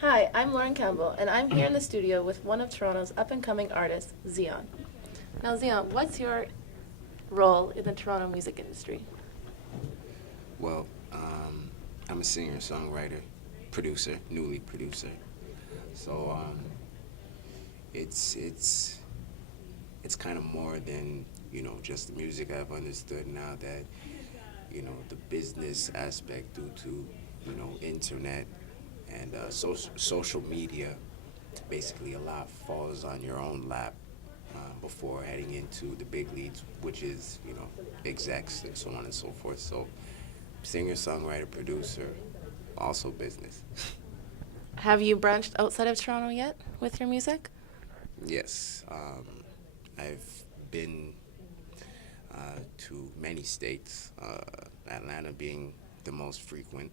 Hi, I'm Lauren Campbell, and I'm here in the studio with one of Toronto's up-and-coming artists, Zion. Now, Zion, what's your role in the Toronto music industry? Well, I'm a singer, songwriter, producer, newly producer. So it's it's kind of more than just the music. I've understood now that the business aspect due to internet and social media. Basically, a lot falls on your own lap before heading into the big leagues, which is execs and so on and so forth. So singer, songwriter, producer, also business. Have you branched outside of Toronto yet with your music? Yes, I've been to many states, Atlanta being the most frequent,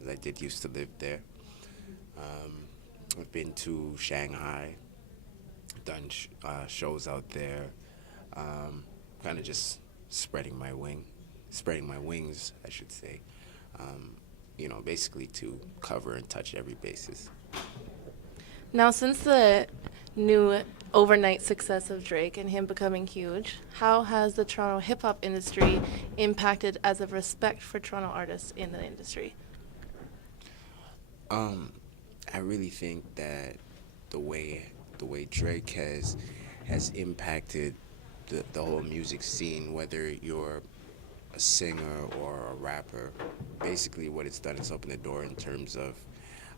as I did used to live there. Um, I've been to Shanghai, done shows out there, kind of just spreading my wings, I should say. Um, Basically to cover and touch every basis. Now, since the new overnight success of Drake and him becoming huge, how has the Toronto hip hop industry impacted as of respect for Toronto artists in the industry? Um, I really think that the way Drake has impacted the whole music scene, whether you're a singer or a rapper, basically what it's done is open the door in terms of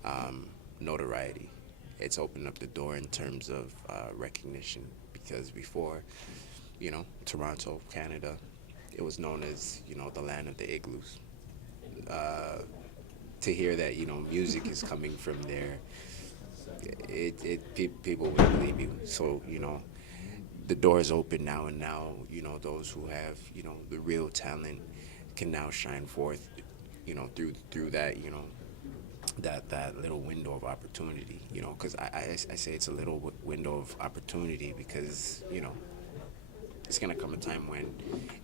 um, notoriety. It's opened up the door in terms of recognition because before, Toronto, Canada, it was known as the land of the igloos. Uh, to hear that music is coming from there, people would believe you. So the door is open now, and now those who have the real talent can now shine forth, through that that little window of opportunity. Because I say it's a little window of opportunity because it's gonna come a time when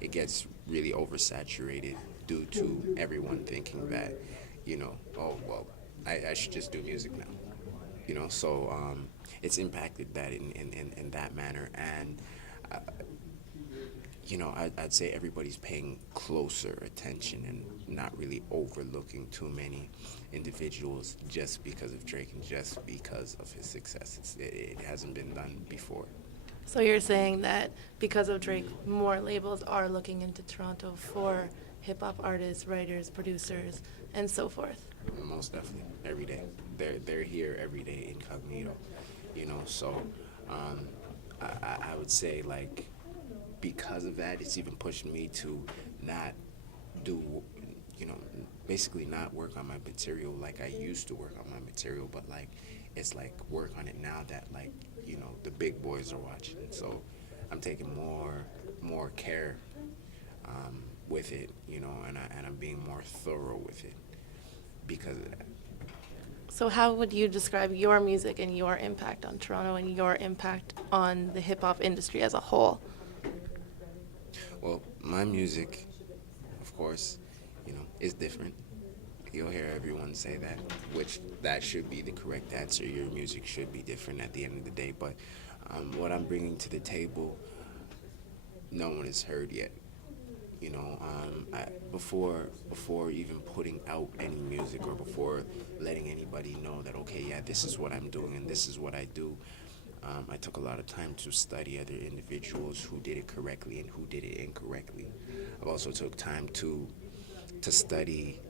it gets really oversaturated due to everyone thinking that oh well, I should just do music now. So it's impacted that in that manner. And uh, I'd say everybody's paying closer attention and not really overlooking too many individuals just because of Drake and just because of his success. It hasn't been done before. So you're saying that because of Drake, more labels are looking into Toronto for hip hop artists, writers, producers, and so forth. Most definitely, every day. They're here every day incognito. So um, I would say, like, because of that, it's even pushed me to not do, you know, basically not work on my material like I used to work on my material, but like it's like work on it now that, like, the big boys are watching. So I'm taking more care with it, and I'm being more thorough with it because of that. So how would you describe your music and your impact on Toronto and your impact on the hip hop industry as a whole? Well, my music, of course, is different. You'll hear everyone say that, which that should be the correct answer. Your music should be different at the end of the day. But what I'm bringing to the table, no one has heard yet. Before even putting out any music or before letting anybody know that, okay, yeah, this is what I'm doing and this is what I do. I took a lot of time to study other individuals who did it correctly and who did it incorrectly. I've also took time to study,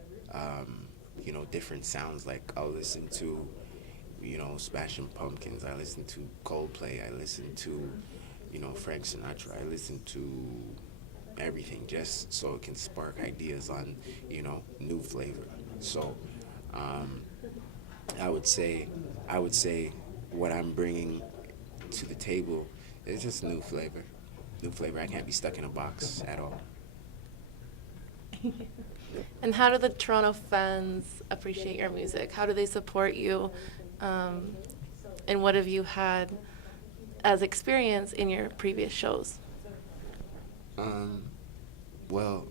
different sounds. Like I'll listen to, Smashing Pumpkins. I listen to Coldplay. I listen to, Frank Sinatra. I listen to everything just so it can spark ideas on, new flavor. So, um, I would say, I would say what I'm bringing to the table is just new flavor. New flavor. I can't be stuck in a box at all. And how do the Toronto fans appreciate your music? How do they support you? Um, and what have you had as experience in your previous shows? Um, well,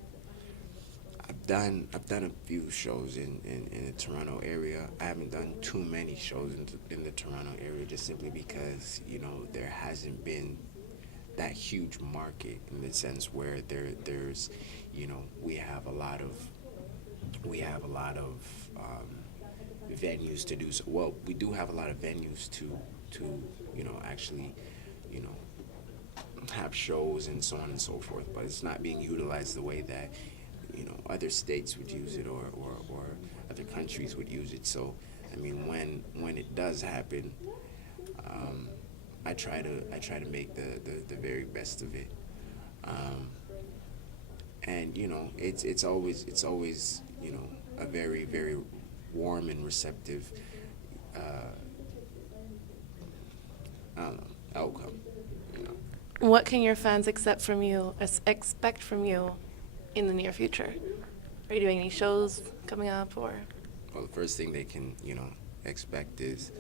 I've done a few shows in the Toronto area. I haven't done too many shows in the Toronto area just simply because there hasn't been that huge market in the sense where there's we have a lot of venues to do so. Well, we do have a lot of venues to actually you know have shows and so on and so forth, but it's not being utilized the way that other states would use it, or other countries would use it. So I mean, when it does happen, I try to make the very best of it. um, and it's always a very very warm and receptive uh, I don't know, outcome. you know What can your fans expect from you in the near future? Are you doing any shows coming up, or? well, the first thing they can expect is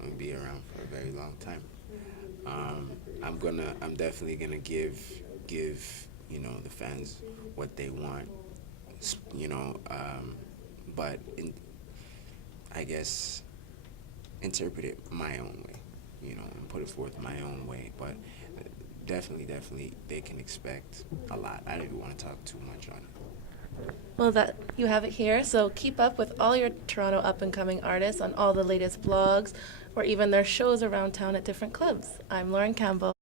I'm gonna be around for a very long time. I'm definitely gonna give the fans what they want. s- you know but I guess interpret it my own way, and put it forth my own way. But definitely they can expect a lot. I don't even want to talk too much on it. Well, that you have it here. So keep up with all your Toronto up-and-coming artists on all the latest blogs or even their shows around town at different clubs. I'm Lauren Campbell.